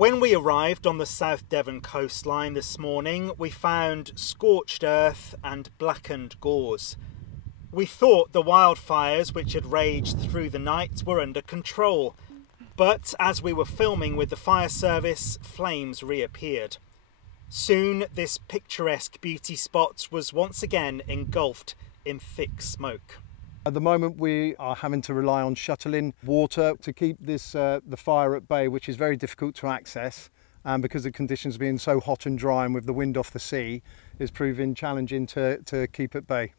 When we arrived on the South Devon coastline this morning, we found scorched earth and blackened gorse. We thought the wildfires which had raged through the night were under control, but as we were filming with the fire service, flames reappeared. Soon this picturesque beauty spot was once again engulfed in thick smoke. At the moment we are having to rely on shuttling water to keep this the fire at bay, which is very difficult to access, and because the conditions being so hot and dry and with the wind off the sea is proving challenging to keep at bay.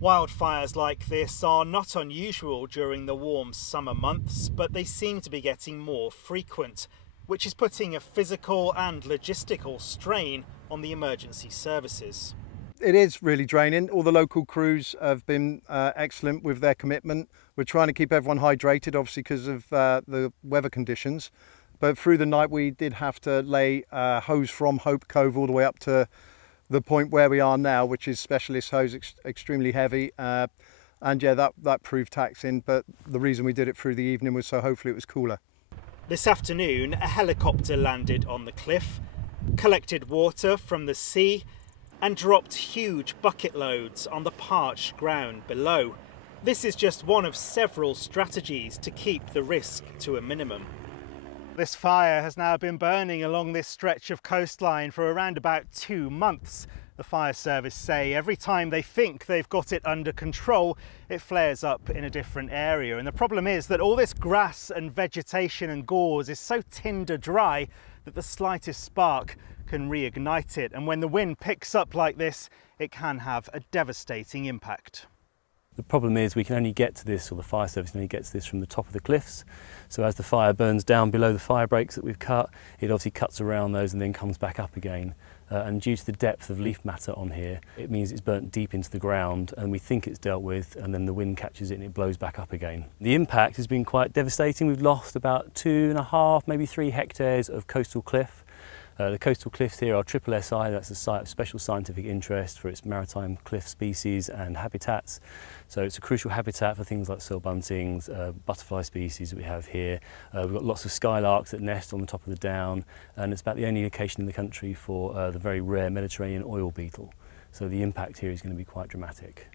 Wildfires like this are not unusual during the warm summer months, but they seem to be getting more frequent, which is putting a physical and logistical strain on the emergency services. It is really draining. All the local crews have been excellent with their commitment. We're trying to keep everyone hydrated, obviously because of the weather conditions. But through the night we did have to lay hose from Hope Cove all the way up to the point where we are now, which is specialist hose, extremely heavy. And yeah, that proved taxing, but the reason we did it through the evening was so hopefully it was cooler. This afternoon, a helicopter landed on the cliff, collected water from the sea, and dropped huge bucket loads on the parched ground below. This is just one of several strategies to keep the risk to a minimum. This fire has now been burning along this stretch of coastline for around about 2 months. The fire service say every time they think they've got it under control, it flares up in a different area. And the problem is that all this grass and vegetation and gorse is so tinder dry that the slightest spark can reignite it, and when the wind picks up like this, it can have a devastating impact. The problem is we can only get to this, or the fire service can only get to this from the top of the cliffs. So as the fire burns down below the fire breaks that we've cut, it obviously cuts around those and then comes back up again. And due to the depth of leaf matter on here, it means it's burnt deep into the ground, and we think it's dealt with, and then the wind catches it and it blows back up again. The impact has been quite devastating. We've lost about 2.5, maybe 3 hectares of coastal cliff. The coastal cliffs here are SSSI, that's a site of special scientific interest for its maritime cliff species and habitats. So it's a crucial habitat for things like soil buntings, butterfly species that we have here. We've got lots of skylarks that nest on the top of the down, and it's about the only location in the country for the very rare Mediterranean oil beetle. So the impact here is going to be quite dramatic.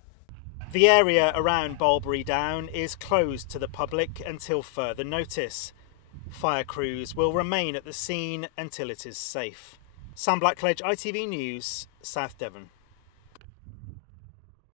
The area around Balbury Down is closed to the public until further notice. Fire crews will remain at the scene until it is safe. Sam Blackledge, ITV News, South Devon.